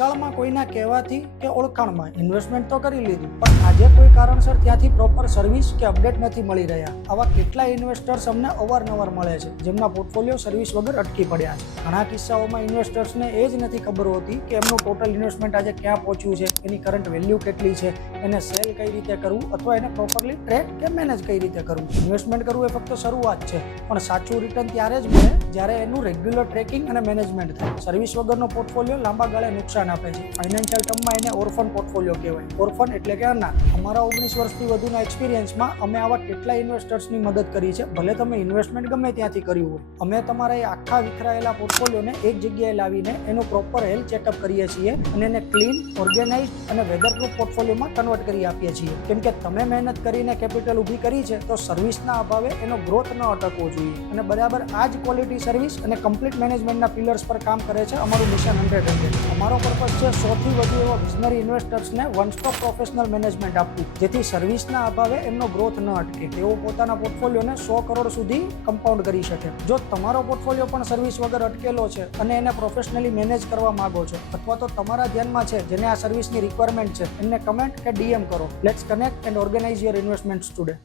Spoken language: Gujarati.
ભૂતકાળમાં કોઈના કહેવાથી કે ઓળખાણમાં ઇન્વેસ્ટમેન્ટ તો કરી લીધું, પણ આજે કોઈ કારણસર ત્યાંથી પ્રોપર સર્વિસ કે અપડેટ નથી મળી રહ્યા. આવા કેટલા ઇન્વેસ્ટર્સ અમને અવારનવાર મળે છે જેમના પોર્ટફોલિયો સર્વિસ વગર અટકી પડ્યા છે. ઘણા કિસ્સાઓમાં ઇન્વેસ્ટર્સને એ જ નથી ખબર હોતી કે એમનું ટોટલ ઇન્વેસ્ટમેન્ટ આજે ક્યાં પહોંચ્યું છે, એની કરંટ વેલ્યુ કેટલી છે, એને સેલ કઈ રીતે કરવું અથવા એને પ્રોપરલી ટ્રેક કે મેનેજ કઈ રીતે કરવું. ઇન્વેસ્ટમેન્ટ કરવું એ ફક્ત શરૂઆત છે, પણ સાચું રિટર્ન ત્યારે જ મળે જ્યારે એનું રેગ્યુલર ટ્રેકિંગ અને મેનેજમેન્ટ થાય. સર્વિસ વગરનો પોર્ટફોલિયો લાંબા ગાળે નુકસાન આપે છે. ફાઇનાન્શિયલ ટર્મમાં એને ઓર્ફન પોર્ટફોલિયો કહેવાય. ઓર્ફન એટલે કે અનાથ. અમારા 19 વર્ષથી વધુના એક્સપિરિયન્સમાં અમે આવા કેટલા ઇન્વેસ્ટર્સની મદદ કરી છે, ભલે તમે ઇન્વેસ્ટમેન્ટ ગમે ત્યાંથી કર્યું હોય. અમે તમારા એ આખા વિખરાયેલા પોર્ટફોલિયોને એક જગ્યાએ લાવીને એનું પ્રોપર હેલ્થ ચેકઅપ કરીએ છીએ અને એને ક્લીન, ઓર્ગેનાઇઝડ અને વેધરપ્રૂફ પોર્ટફોલિયોમાં કન્વર્ટ કરી આપીએ છીએ. કેમ કે તમે મહેનત કરીને કેપિટલ ઊભી કરી છે, તો સર્વિસના અભાવે એનો ગ્રોથ ન અટકવો જોઈએ. અને બરાબર આ જ ક્વોલિટી સર્વિસ અને કમ્પ્લીટ મેનેજમેન્ટના પિલર્સ પર કામ કરે છે અમારું મિશન 100. અમારો પર્પઝ છે સૌથી વધુ એવા વિઝનરી ઇન્વેસ્ટર્સને વન સ્ટોપ પ્રોફેશનલ મેનેજમેન્ટ આપવું, જેથી સર્વિસના અભાવે એમનો ગ્રોથ ન અટકે. તેઓ પોતાના પોર્ટફોલિયોને 100 કરોડ સુધી કમ્પાઉન્ડ કરી શકે. જો તમારો પોર્ટફોલિયો પણ સર્વિસ વગર અટકેલો છે અને એને પ્રોફેશનલી મેનેજ કરવા માંગો છો, અથવા તો તમારા ધ્યાનમાં છે જેને આ સર્વિસની રિક્વાયરમેન્ટ છે, એમને કમેન્ટ કે DM કરો. Let's connect and organize your investments today.